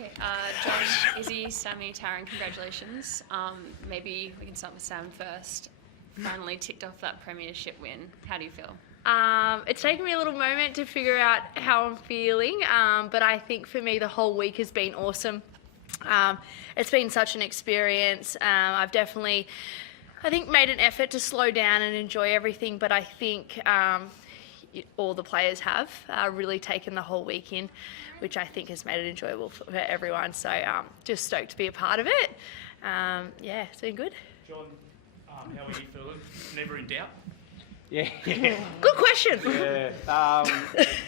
Okay, John, Izzy, Sammy, Taryn, congratulations. Maybe we can start with Sam first. Finally ticked off that premiership win. How do you feel? It's taken me a little moment to figure out how I'm feeling, but I think for me the whole week has been awesome. It's been such an experience. I've definitely, I think, made an effort to slow down and enjoy everything, but I think all the players have really taken the whole week in, which I think has made it enjoyable for everyone. So just stoked to be a part of it. Yeah, it's been good. John, how are you feeling? Never in doubt? Yeah. Good question. Yeah.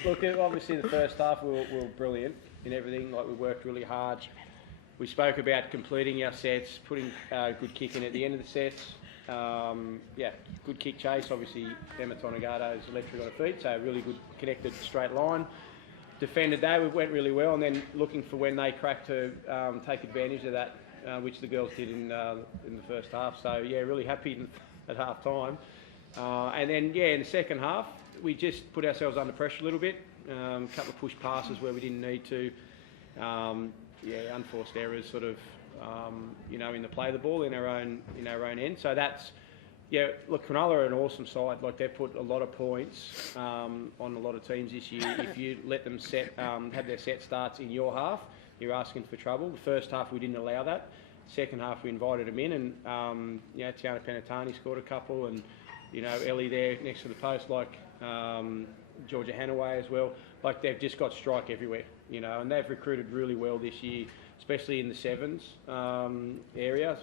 Look, obviously the first half we were brilliant in everything. Like, we worked really hard. We spoke about completing our sets, putting a good kick in at the end of the sets. Good kick chase. Obviously, Emma Tonegato's electric on her feet, so really good connected straight line. Defended that, we went really well, and then looking for when they cracked to take advantage of that, which the girls did in the first half. So yeah, really happy at half time. And then in the second half, we just put ourselves under pressure a little bit. A couple of push passes where we didn't need to. Unforced errors, sort of, in the play of the ball in our own end. So that's, look, Cronulla are an awesome side. Like, they've put a lot of points on a lot of teams this year. If you let them have their set starts in your half, you're asking for trouble. The first half we didn't allow that. Second half we invited them in, and Tiana Penatani scored a couple, and Ellie there next to the post, like Georgia Hanaway as well. Like, they've just got strike everywhere, and they've recruited really well this year, especially in the sevens area.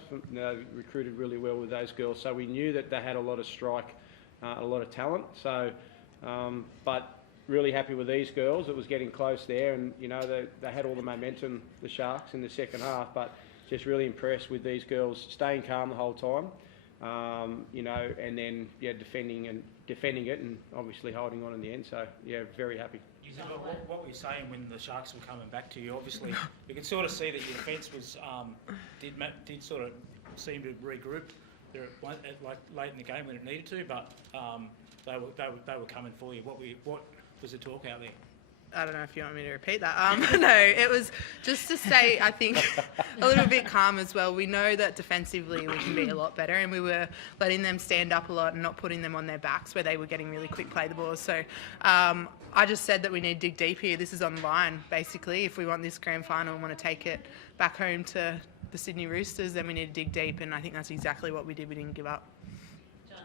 Recruited really well with those girls. So we knew that they had a lot of strike, a lot of talent. So, but really happy with these girls. It was getting close there, and they had all the momentum, the Sharks, in the second half. But just really impressed with these girls staying calm the whole time. And then defending it, and obviously holding on in the end. So very happy. What were you saying when the Sharks were coming back to you? Obviously, you could sort of see that your defence was did sort of seem to regroup there like late in the game when it needed to, but they were coming for you. What was the talk out there? I don't know if you want me to repeat that. No, it was just to stay, I think, a little bit calm as well. We know that defensively we can be a lot better, and we were letting them stand up a lot and not putting them on their backs where they were getting really quick play the ball. So I just said that we need to dig deep here. This is on the line, basically. If we want this grand final and want to take it back home to the Sydney Roosters, then we need to dig deep, and I think that's exactly what we did. We didn't give up. John,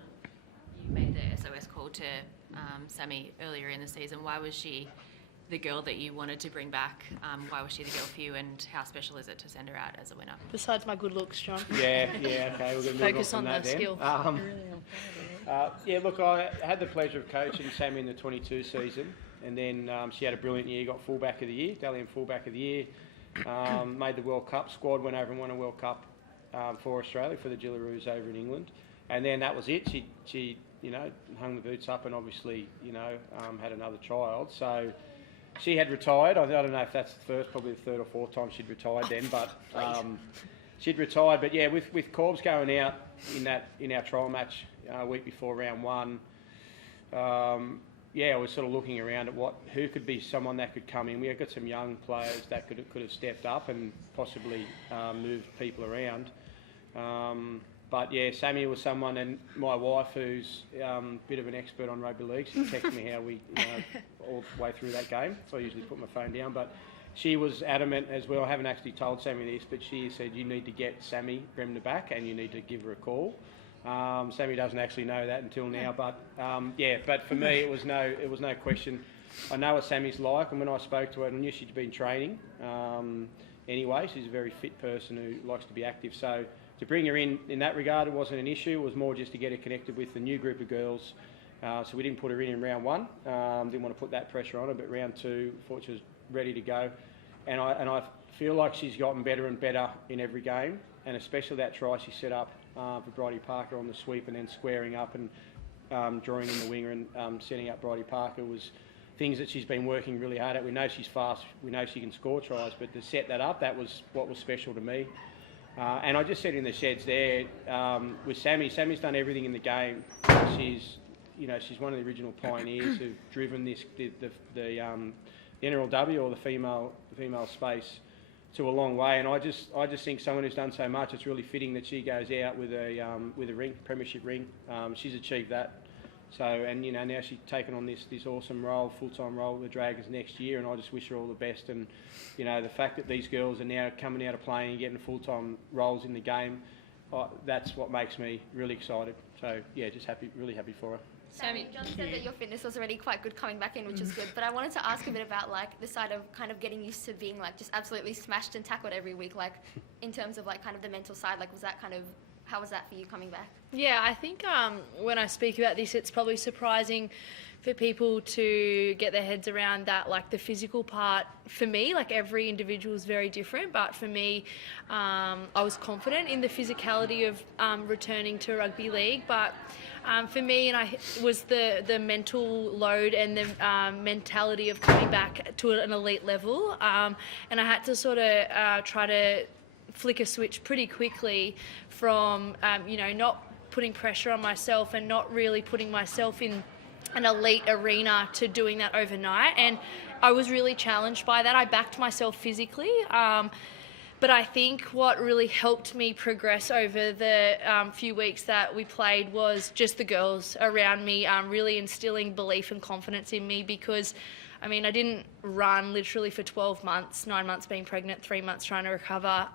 you made the SOS call to Sammy earlier in the season. Why was she the girl that you wanted to bring back? Why was she the girl for you, and how special is it to send her out as a winner? Besides my good looks, John. Okay, we're going to focus on the skill. Look, I had the pleasure of coaching Sammy in the 22 season, and then she had a brilliant year, got fullback of the year, Dalian fullback of the year, made the World Cup squad, went over and won a World Cup for Australia, for the Gillaroos over in England, and then that was it. She hung the boots up, and obviously, had another child, so she had retired. I don't know if that's probably the third or fourth time she'd retired then, but she'd retired. But with Corbs going out in our trial match a week before round one, I was sort of looking around at who could be someone that could come in. We had got some young players that could have stepped up and possibly moved people around. But Sammy was someone, and my wife, who's a bit of an expert on rugby league, she texted me how we, all the way through that game. So I usually put my phone down, but she was adamant as well. I haven't actually told Sammy this, but she said, you need to get Sammy Bremner back, and you need to give her a call. Sammy doesn't actually know that until now, but but for me it was no question. I know what Sammy's like, and when I spoke to her, I knew she'd been training. Anyway, she's a very fit person who likes to be active. So to bring her in that regard, it wasn't an issue. It was more just to get her connected with the new group of girls. So we didn't put her in round one. Didn't want to put that pressure on her, but round two, thought she was ready to go. And I feel like she's gotten better and better in every game, and especially that try she set up for Bridie Parker on the sweep, and then squaring up and drawing in the winger and setting up Bridie Parker was things that she's been working really hard at. We know she's fast, we know she can score tries, but to set that up, that was what was special to me. And I just said in the sheds there with Sammy. Sammy's done everything in the game. She's one of the original pioneers who've driven the NRLW, or the female space, to a long way. And I just think someone who's done so much, it's really fitting that she goes out with a ring, premiership ring. She's achieved that. So, and now she's taken on this awesome role, full-time role with the Dragons next year, and I just wish her all the best. And the fact that these girls are now coming out of playing and getting full-time roles in the game, that's what makes me really excited. So yeah, just really happy for her. Sammy, John said that your fitness was already quite good coming back in, which is good. But I wanted to ask a bit about like the side of kind of getting used to being like just absolutely smashed and tackled every week, like in terms of like kind of the mental side. Like, how was that for you coming back? Yeah, I think when I speak about this, it's probably surprising for people to get their heads around that, like the physical part. For me, like every individual is very different, but for me, I was confident in the physicality of returning to rugby league. But for me, it was the mental load and the mentality of coming back to an elite level, and I had to sort of try to flick a switch pretty quickly from not putting pressure on myself and not really putting myself in an elite arena to doing that overnight. And I was really challenged by that. I backed myself physically, but I think what really helped me progress over the few weeks that we played was just the girls around me really instilling belief and confidence in me, because I didn't run literally for 12 months, 9 months being pregnant, 3 months trying to recover.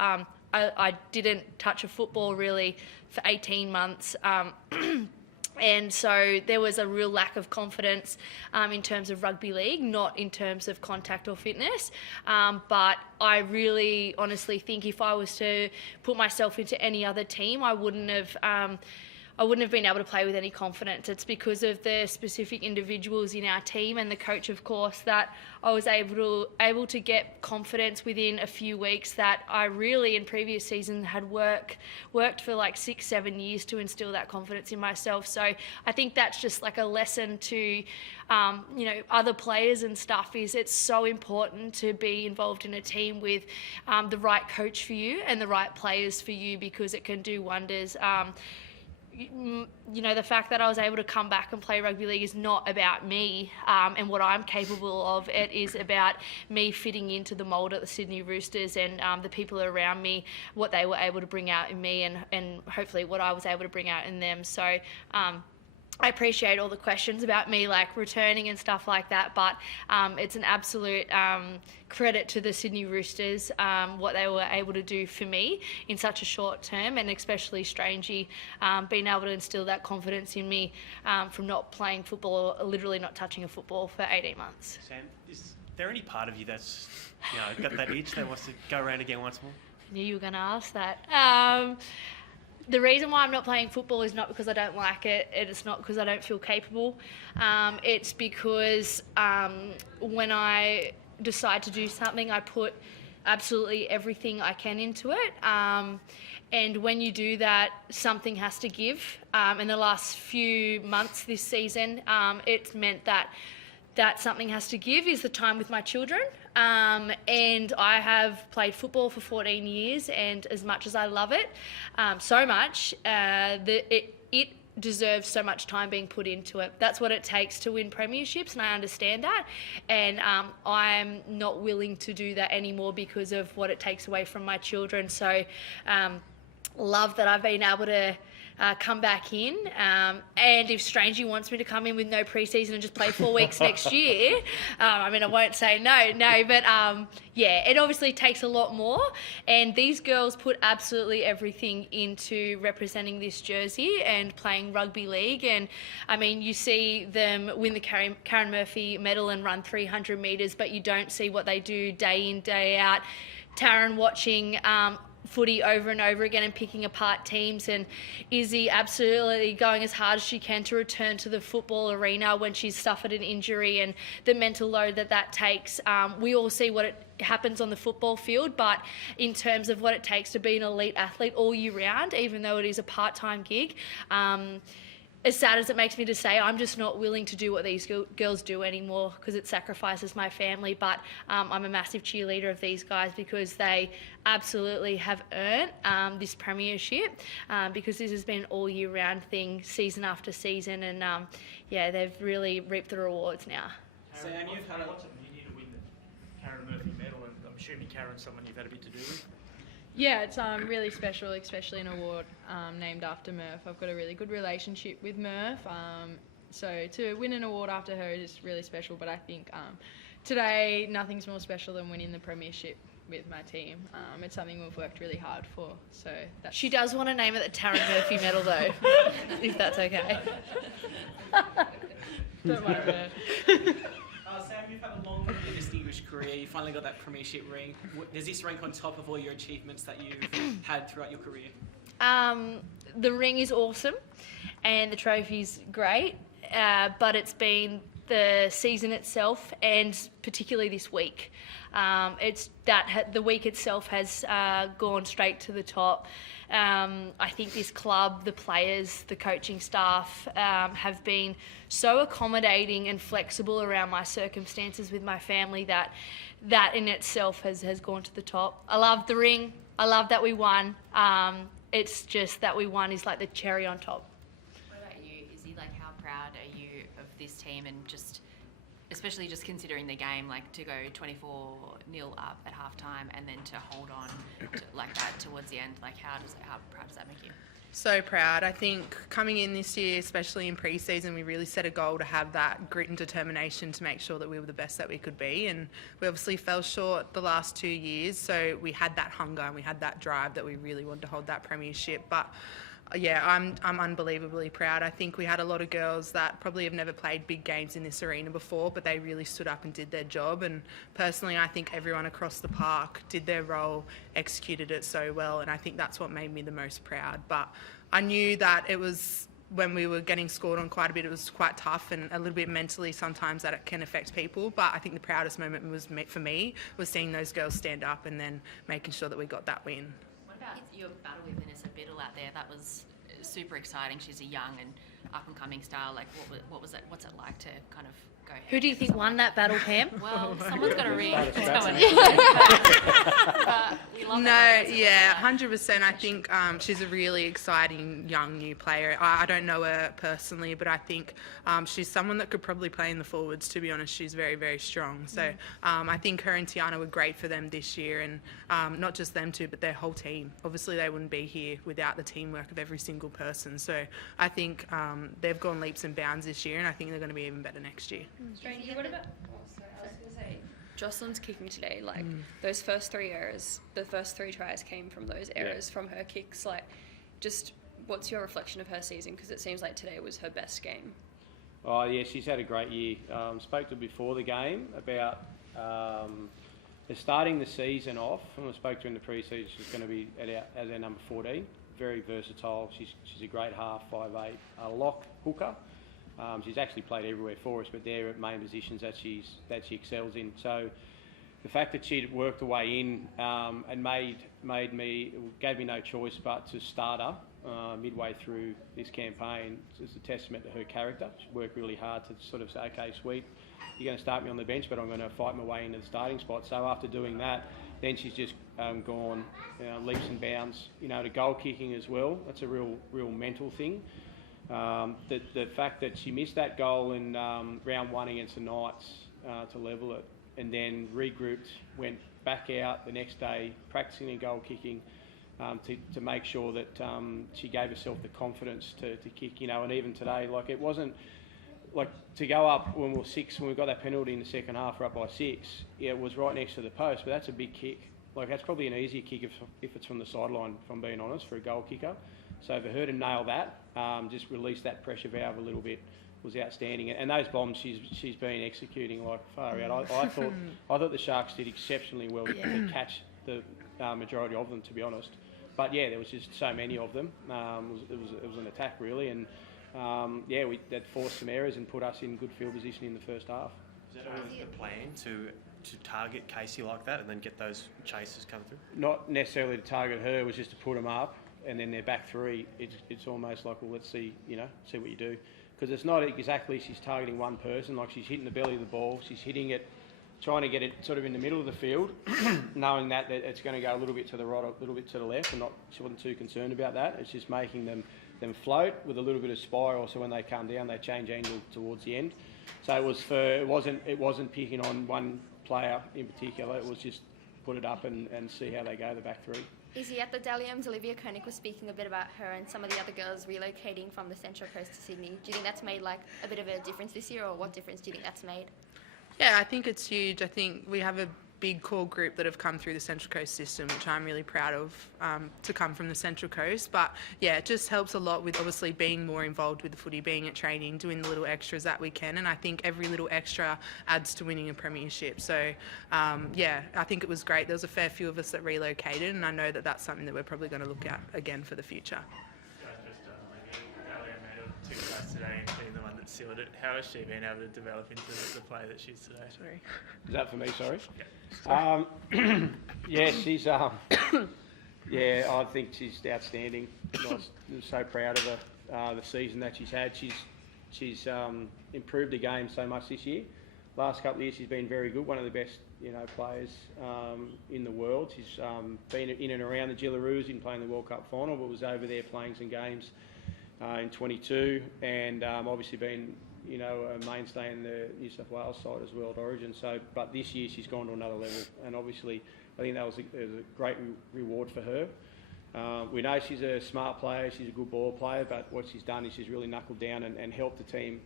I didn't touch a football really for 18 months. And so there was a real lack of confidence in terms of rugby league, not in terms of contact or fitness. But I really honestly think if I was to put myself into any other team, I wouldn't have been able to play with any confidence. It's because of the specific individuals in our team and the coach, of course, that I was able to get confidence within a few weeks that I really in previous seasons had worked for like 6-7 years to instill that confidence in myself. So I think that's just like a lesson to other players and stuff, is it's so important to be involved in a team with the right coach for you and the right players for you, because it can do wonders. The fact that I was able to come back and play rugby league is not about me and what I'm capable of. It is about me fitting into the mould at the Sydney Roosters and the people around me, what they were able to bring out in me and hopefully what I was able to bring out in them. So I appreciate all the questions about me like returning and stuff like that, but it's an absolute credit to the Sydney Roosters what they were able to do for me in such a short term, and especially Strangey being able to instill that confidence in me from not playing football, or literally not touching a football for 18 months. Sam, is there any part of you that's got that itch that wants to go around again once more? I knew you were going to ask that. The reason why I'm not playing football is not because I don't like it, it's not because I don't feel capable. It's because when I decide to do something, I put absolutely everything I can into it. And when you do that, something has to give. In the last few months this season, it's meant that something has to give is the time with my children. And I have played football for 14 years, and as much as I love it so much, it deserves so much time being put into it. That's what it takes to win premierships, and I understand that. And I'm not willing to do that anymore because of what it takes away from my children. So love that I've been able to come back in, and if Strangey wants me to come in with no pre-season and just play 4 weeks next year, I won't say no, but it obviously takes a lot more, and these girls put absolutely everything into representing this jersey and playing rugby league. And you see them win the Karen Murphy medal and run 300 metres, but you don't see what they do day in, day out. Taryn watching footy over and over again and picking apart teams, and Izzy absolutely going as hard as she can to return to the football arena when she's suffered an injury, and the mental load that takes. We all see what it happens on the football field, but in terms of what it takes to be an elite athlete all year round, even though it is a part-time gig, as sad as it makes me to say, I'm just not willing to do what these girls do anymore because it sacrifices my family. But I'm a massive cheerleader of these guys because they absolutely have earned this premiership, because this has been an all year round thing, season after season, and they've really reaped the rewards now. Sam, you've had what's it mean you to win the Karen Murphy medal, and I'm assuming Karen's someone you've had a bit to do with. Yeah, it's really special, especially an award named after Murph. I've got a really good relationship with Murph, so to win an award after her is really special. But I think today nothing's more special than winning the premiership with my team. It's something we've worked really hard for. So that's... She does want to name it the Taryn Murphy Medal, though, if that's okay. Don't mind her. Sam, you've had a long and distinguished career. You finally got that premiership ring. Does this rank on top of all your achievements that you've had throughout your career? The ring is awesome, and the trophy's great, but it's been the season itself, and particularly this week. The week itself has gone straight to the top. I think this club, the players, the coaching staff have been so accommodating and flexible around my circumstances with my family that in itself has gone to the top. I love the ring. I love that we won. It's just that we won is like the cherry on top. What about you, Izzy? Like, how proud are you of this team, and just, especially just considering the game, like to go 24-0 up at halftime and then to hold on like that towards the end? Like, how proud does that make you? So proud. I think coming in this year, especially in pre-season, we really set a goal to have that grit and determination to make sure that we were the best that we could be, and we obviously fell short the last 2 years, so we had that hunger and we had that drive that we really wanted to hold that premiership. But yeah, I'm unbelievably proud. I think we had a lot of girls that probably have never played big games in this arena before, but they really stood up and did their job. And personally, I think everyone across the park did their role, executed it so well, and I think that's what made me the most proud. But I knew that it was, when we were getting scored on quite a bit, it was quite tough and a little bit mentally sometimes that it can affect people. But I think the proudest moment for me was seeing those girls stand up and then making sure that we got that win. What about your battle with Vanessa Biddle out there? That was super exciting. She's a young and up-and-coming star. Like, what was it? What's it like to kind of go ahead? Who do you think won that battle, Pam? Well, someone's got to ring. But we love No, that. yeah, 100%. I think she's a really exciting young new player. I don't know her personally, but I think she's someone that could probably play in the forwards, to be honest. She's very, very strong. So I think her and Tiana were great for them this year, and not just them two, but their whole team. Obviously, they wouldn't be here without the teamwork of every single person. So I think they've gone leaps and bounds this year, and I think they're going to be even better next year. What about? I was going to say, Jocelyn's kicking today. Like those first 3 errors, the first 3 tries came from those errors, from her kicks. Like, just what's your reflection of her season? Because it seems like today was her best game. Oh yeah, she's had a great year. Spoke to her before the game about starting the season off. When I spoke to her in the pre-season, she's going to be as our number 14. Very versatile. She's a great half, 5'8", lock hooker. She's actually played everywhere for us, but they're at main positions that she excels in. So the fact that she'd worked her way in and gave me no choice but to start her midway through this campaign is a testament to her character. She worked really hard to sort of say, okay, sweet, you're going to start me on the bench, but I'm going to fight my way into the starting spot. So after doing that, then she's just gone leaps and bounds, to goal kicking as well. That's a real mental thing. The fact that she missed that goal in round 1 against the Knights to level it, and then regrouped, went back out the next day practicing and goal kicking to make sure that she gave herself the confidence to kick, and even today, like, it wasn't like to go up when we were 6, when we got that penalty in the second half, we're up by 6. Yeah, it was right next to the post, but that's a big kick. Like, that's probably an easier kick if it's from the sideline, if I'm being honest, for a goal kicker. So for her to nail that, just release that pressure valve a little bit, was outstanding. And those bombs she's been executing like far out. I thought the Sharks did exceptionally well to catch the majority of them, to be honest. But yeah, there was just so many of them. It was an attack really, and that forced some errors and put us in good field position in the first half. Is that always the plan to target Casey like that and then get those chases come through? Not necessarily to target her, it was just to put them up. And then their back 3, it's almost like, well, let's see, see what you do. Because it's not exactly she's targeting one person, like she's hitting the belly of the ball, she's hitting it, trying to get it sort of in the middle of the field, knowing that it's going to go a little bit to the right, a little bit to the left, and she wasn't too concerned about that. It's just making them float with a little bit of spiral, so when they come down, they change angle towards the end. So it wasn't picking on one player in particular, it was just put it up and see how they go, the back three. Izzy, at the Daliums, Olivia Koenig was speaking a bit about her and some of the other girls relocating from the Central Coast to Sydney. Do you think that's made like a bit of a difference this year, or what difference do you think that's made? Yeah, I think it's huge. I think we have a big core group that have come through the Central Coast system, which I'm really proud of, to come from the Central Coast. But yeah, it just helps a lot with obviously being more involved with the footy, being at training, doing the little extras that we can. And I think every little extra adds to winning a premiership. So yeah, I think it was great. There was a fair few of us that relocated, and I know that that's something that we're probably going to look at again for the future. Two tries today and being the one that sealed it. How has she been able to develop into the player that she is today? Sorry. Is that for me, sorry? Yeah. Yeah, she's, yeah, I think she's outstanding. I'm so proud of her, the season that she's had. She's improved the game so much this year. Last couple of years she's been very good, one of the best players in the world. She's been in and around the Gillaroos in playing the World Cup final, but was over there playing some games in 22, and obviously been a mainstay in the New South Wales side as World Origin. So, but this year she's gone to another level, and obviously I think that was a great reward for her. We know she's a smart player, she's a good ball player, but what she's done is she's really knuckled down and helped the team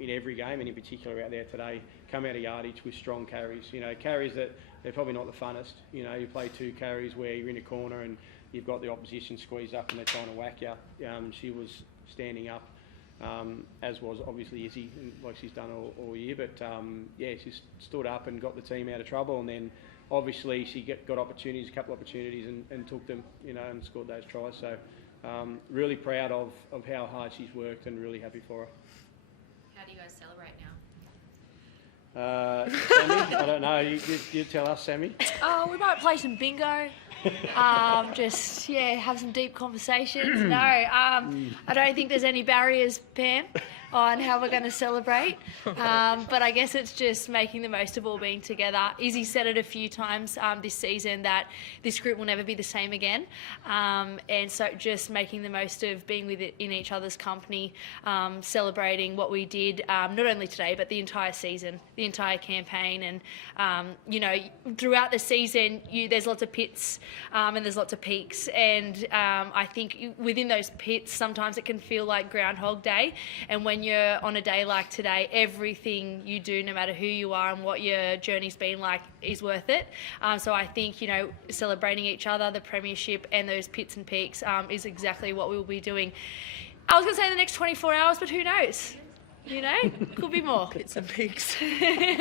in every game, and in particular out there today, come out of yardage with strong carries. Carries that they're probably not the funnest. You play two carries where you're in a corner and you've got the opposition squeezed up and they're trying to whack you. She was standing up, as was obviously Izzy, like she's done all year. But yeah, she stood up and got the team out of trouble, and then obviously she got opportunities, a couple of opportunities, and took them, and scored those tries. So really proud of how hard she's worked, and really happy for her. How do you guys celebrate now? Sammy, I don't know. You tell us, Sammy. We might play some bingo. Just have some deep conversations. No, I don't think there's any barriers, Pam, on how we're going to celebrate. But I guess it's just making the most of all being together. Izzy said it a few times this season that this group will never be the same again. And so just making the most of being in each other's company, celebrating what we did, not only today, but the entire season, the entire campaign. And, throughout the season, there's lots of pits and there's lots of peaks. And I think within those pits, sometimes it can feel like Groundhog Day. And when you're on a day like today, everything you do, no matter who you are and what your journey's been like, is worth it. So I think, celebrating each other, the premiership and those pits and peaks is exactly what we'll be doing. I was going to say the next 24 hours, but who knows? Could be more. Pits and peaks.